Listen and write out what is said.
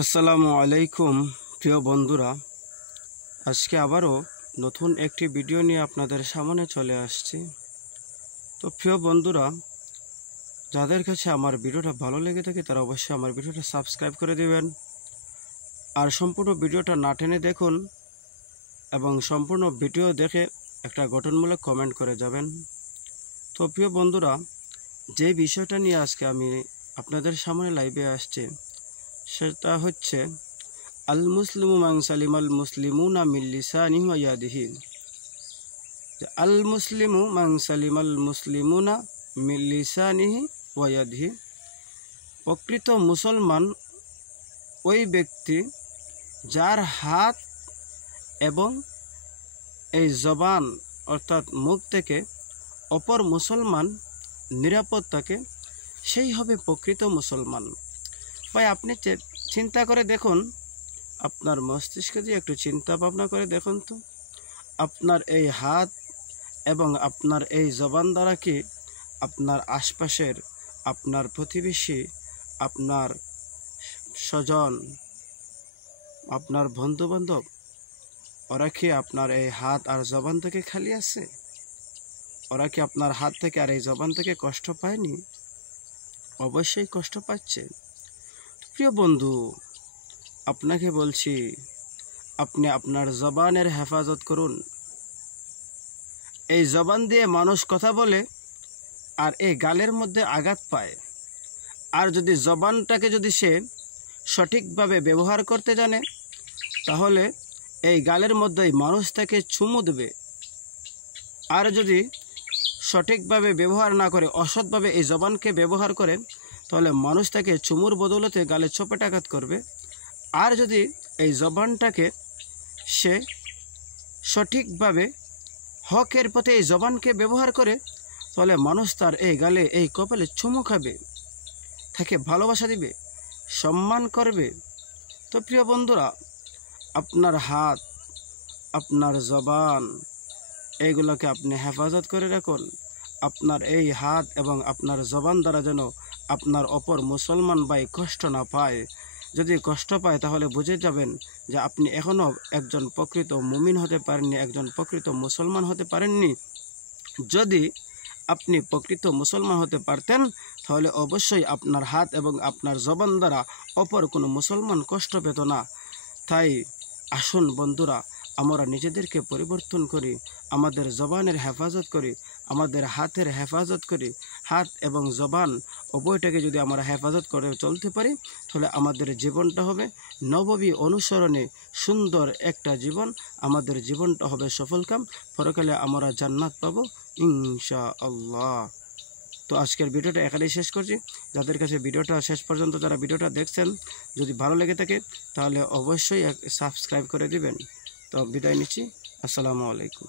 আসসালামু আলাইকুম প্রিয় বন্ধুরা, আজকে আবারও নতুন একটি ভিডিও নিয়ে আপনাদের সামনে চলে আসছি। তো প্রিয় বন্ধুরা, যাদের কাছে আমার ভিডিওটা ভালো লেগে থাকে তারা অবশ্যই আমার ভিডিওটা সাবস্ক্রাইব করে দিবেন, আর সম্পূর্ণ ভিডিওটা না টেনে দেখুন এবং সম্পূর্ণ ভিডিও দেখে একটা গঠনমূলক কমেন্ট করে যাবেন। তো প্রিয় বন্ধুরা, যে বিষয়টা নিয়ে আজকে আমি আপনাদের সামনে লাইভে আসছি সেটা হচ্ছে আল মুসলিমু মান সালিমাল মুসলিমুনা মিন লিসানিহি ওয়া ইয়াদিহি। আল মুসলিমু মান সালিমাল মুসলিমুনা মিন লিসানিহি ওয়া ইয়াদিহি, প্রকৃত মুসলমান ওই ব্যক্তি যার হাত এবং এই জবান অর্থাৎ মুখ থেকে অপর মুসলমান নিরাপদ থাকে, সেই হবে প্রকৃত মুসলমান। ভাই, আপনি চিন্তা করে দেখুন, আপনার মস্তিষ্কে দিয়ে একটু চিন্তা ভাবনা করে দেখুন তো, আপনার এই হাত এবং আপনার এই জবান দ্বারা কি আপনার আশপাশের, আপনার প্রতিবেশী, আপনার স্বজন, আপনার বন্ধুবান্ধব, ওরা কি আপনার এই হাত আর জবান থেকে খালি আছে? ওরা কি আপনার হাত থেকে আর এই জবান থেকে কষ্ট পায়নি? অবশ্যই কষ্ট পাচ্ছে। প্রিয় বন্ধু, আপনাকে বলছি, আপনি আপনার জবানের হেফাজত করুন। এই জবান দিয়ে মানুষ কথা বলে আর এই গালের মধ্যে আঘাত পায়, আর যদি জবানটাকে যদি সে সঠিকভাবে ব্যবহার করতে জানে তাহলে এই গালের মধ্যেই মানুষ তাকে চুমু দেবে। আর যদি সঠিকভাবে ব্যবহার না করে অসৎভাবে এই জবানকে ব্যবহার করে তাহলে মানুষ তাকে চুমুর বদৌলতে গালে চপেটাঘাত করবে। আর যদি এই জবানটাকে সে সঠিকভাবে হকের পথে এই জবানকে ব্যবহার করে তাহলে মানুষ তার এই গালে এই কপালে চুমু খাবে, তাকে ভালোবাসা দিবে, সম্মান করবে। তো প্রিয় বন্ধুরা, আপনার হাত, আপনার জবান, এইগুলোকে আপনি হেফাজত করে রাখুন। আপনার এই হাত এবং আপনার জবান দ্বারা যেন আপনার অপর মুসলমান ভাই কষ্ট না পায়। যদি কষ্ট পায় তাহলে বুঝে যাবেন যে আপনি এখনও একজন প্রকৃত মুমিন হতে পারেননি, একজন প্রকৃত মুসলমান হতে পারেননি। যদি আপনি প্রকৃত মুসলমান হতে পারতেন তাহলে অবশ্যই আপনার হাত এবং আপনার জবান দ্বারা অপর কোনো মুসলমান কষ্ট পেত না। তাই আসুন বন্ধুরা, আমরা নিজেদেরকে পরিবর্তন করি, আমাদের জবানের হেফাজত করি, আমাদের হাতের হেফাজত করি। হাত এবং জবান উভয়টাকে যদি আমরা হেফাজত করে চলতে পারি তাহলে আমাদের জীবনটা হবে নববী অনুসরণে সুন্দর একটা জীবন। আমাদের জীবনটা হবে সফলকাম, পরকালে আমরা জান্নাত পাবো ইনশাআল্লাহ। তো আজকের ভিডিওটা এখানেই শেষ করছি। যাদের কাছে ভিডিওটা শেষ পর্যন্ত যারা ভিডিওটা দেখছেন, যদি ভালো লেগে থাকে তাহলে অবশ্যই সাবস্ক্রাইব করে দিবেন। তো বিদায় নিচ্ছি। আসসালামু আলাইকুম।